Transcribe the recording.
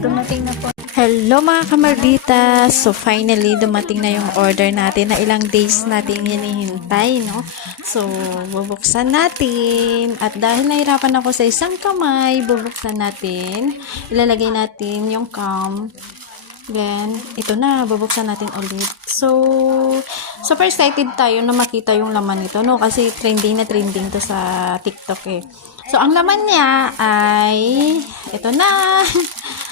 Dumating na po. Hello mga kamardita! So finally, dumating na yung order natin na ilang days natin hinihintay, no? So, bubuksan natin. At dahil nahirapan ako sa isang kamay, bubuksan natin. Ilalagay natin yung cam. Then, ito na, bubuksan natin ulit. So, super excited tayo na makita yung laman nito, no? Kasi trending na trending to sa TikTok eh. So, ang laman niya ay, ito na!